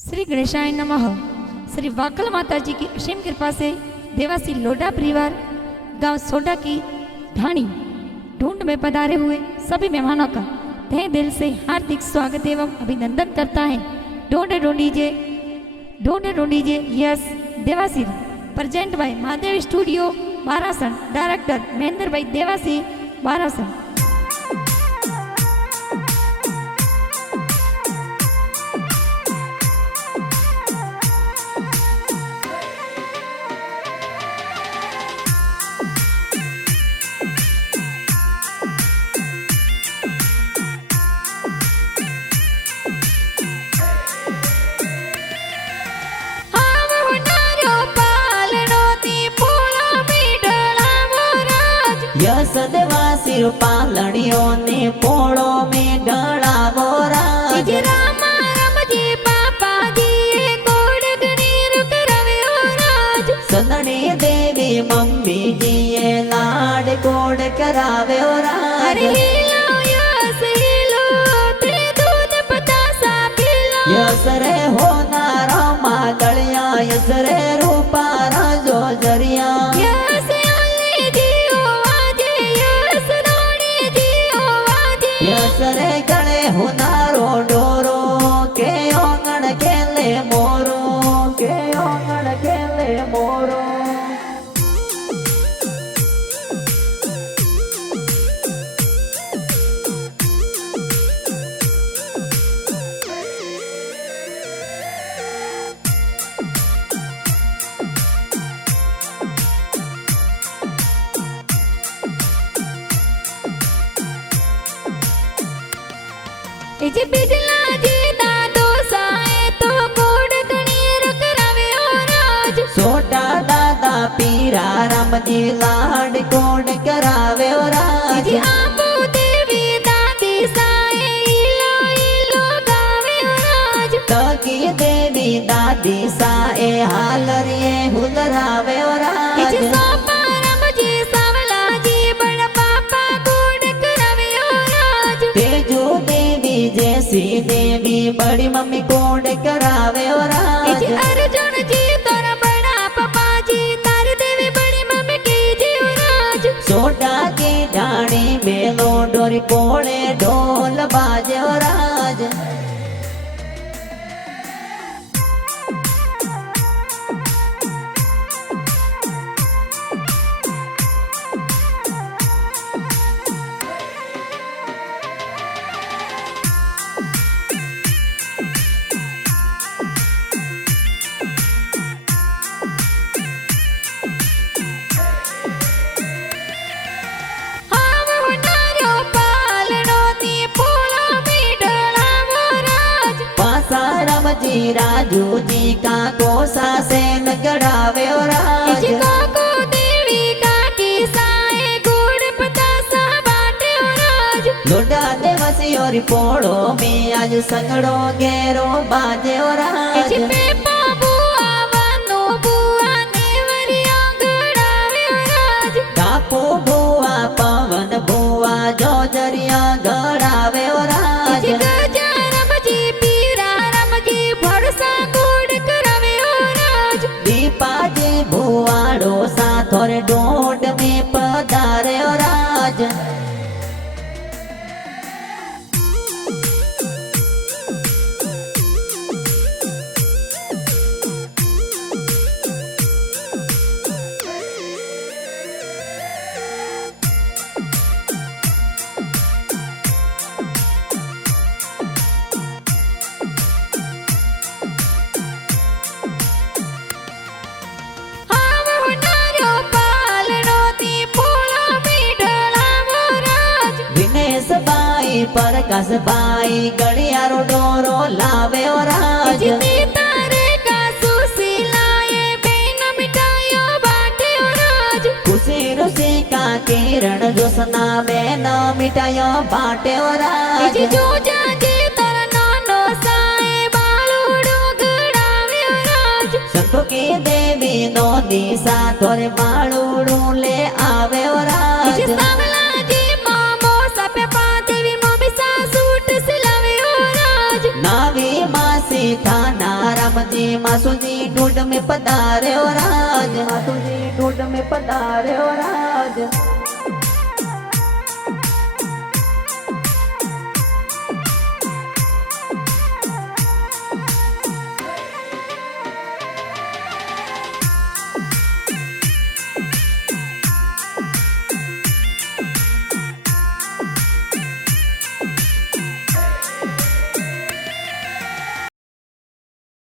श्री गणेशाय नमः। श्री वाकल माता जी की असीम कृपा से देवासी लोडा परिवार गांव सोडा की ढाणी ढूंढ में पधारे हुए सभी मेहमानों का तहे दिल से हार्दिक स्वागत एवं अभिनंदन करता है। ढूंढ ढूंढीजे Yash Dewasi present by Mahadev studio Barasan. Director Mahendra भाई देवासी बारासन। यस देवासी पालड़ियों ने पोड़ो में ढड़ावो राज। रामा राम जी पापा जी कोड़गनी रुक रवे ओ राज। सदनी देवी मम्मी जी ये लाड कोड करावे ओ राज। अरे हीलो यस हीलो ते दूध पतासा पीलो। यस रे होना रामा गलिया यस रे रूपा राजो जरिया। यस रे गले हुनारो डोरो के ओंगण खेले मोरो के ओंगण खेले मोरो। इजे बिजला जी दादो साए तो कोड़गनी रुक रवे ओ राज। सोटा दादा पीरा राम जी लाड कोड करावे ओ राज। इजे आंबू देवी दादी साए इलो इलो गावे ओ राज। तकी देवी दादी साए हालरिए हुलरावे ओ राज। इजे सोपा राम जी सावला जी बड़ा पापा कोड करावे ओ राज। तेजू देवी जैसी देवी बड़ी मम्मी कोड करावे ओ राज। इजे अर्जुन जी तोरा बड़ा पापा जी तारी देवी बड़ी मम्मी की जी ओ राज। सोटा की ढाणी बेलो डोरी पोड़े ढोल बाजे ओ राज। जी राजू जी का कोसा से नगड़ावे ओ राज। को देवी का किसाए गुड़ पतासा बाटे ओ राज। लोडा देवसी और पोड़ो में आज संगड़ो गेरो बाजे ओ राज। पेपा बुआ वानो बुआ नेवरिया गड़ावे ओ राज। कापू बुआ पवन बुआ जोजरिया गड़ावे ओ राज। दीपाजी भुआड़ो साथोर ढूंढ में पधारे ओ राज। प्रकाश भाई गड़ियारो डोरो लावे ओ राज। तारे का सुशीलाए बेन मिटायो बाटे ओ राज। खुशी रुसी का किरण जोसना बेन मिटायो बाटे ओ राज। जो जाजे तारा नानो साए बालूड़ो गड़ावे ओ राज। संतो की देवी नो दिशा तोरे बालूड़ो ले आवे ओ राज। नावी मासी थाना रामजी मासूजी ढूंढ में पधारे हो राज, मासूजी ढूंढ में पधारे हो राज।